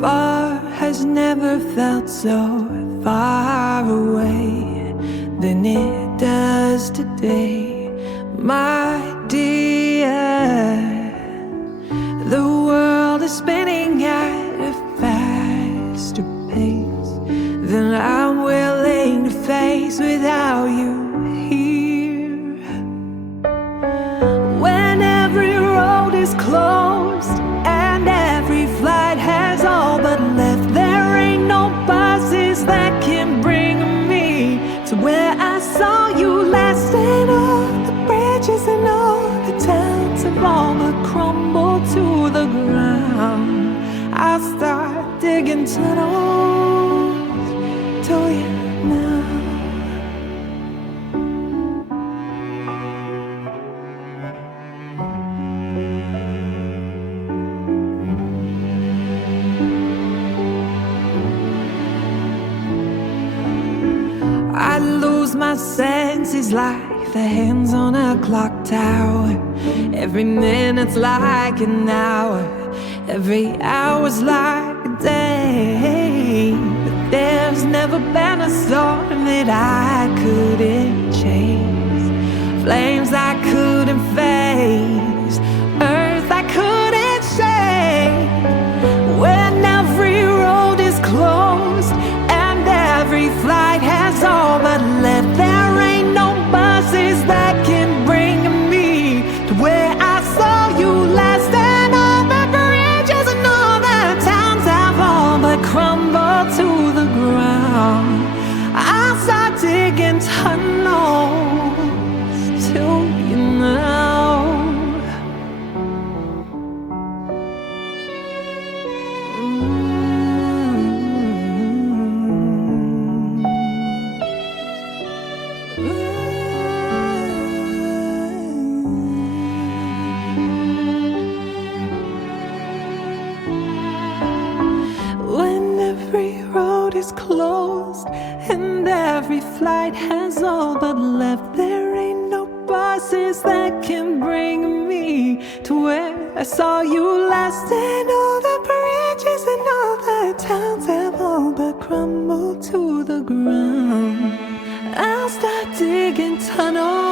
Far has never felt so far away than it does today, my dear. The world is spinning at a faster pace than I'm willing to face without you here. When every road is closed and every flight has all but left, there ain't no buses that can bring me to where I saw you last. And all the bridges and all the towns have all but crumbled to the ground. I'll start digging tunnels to you now. I lose my senses like the hands on a clock tower. Every minute's like an hour, every hour's like a day. But there's never been a storm that I couldn't chase, flames I couldn't face, earth I couldn't shake. When every road is closed and every flight has all but left, there ain't no buses that can bring me to where I saw you last. And all the bridges and all the towns have all but crumbled to the ground. I'll start digging tunnels to you now. When every road is closed and every flight has all but left, there ain't no buses that can bring me to where I saw you last. And all the bridges and all the towns have all but crumbled to the ground. I'll start digging tunnels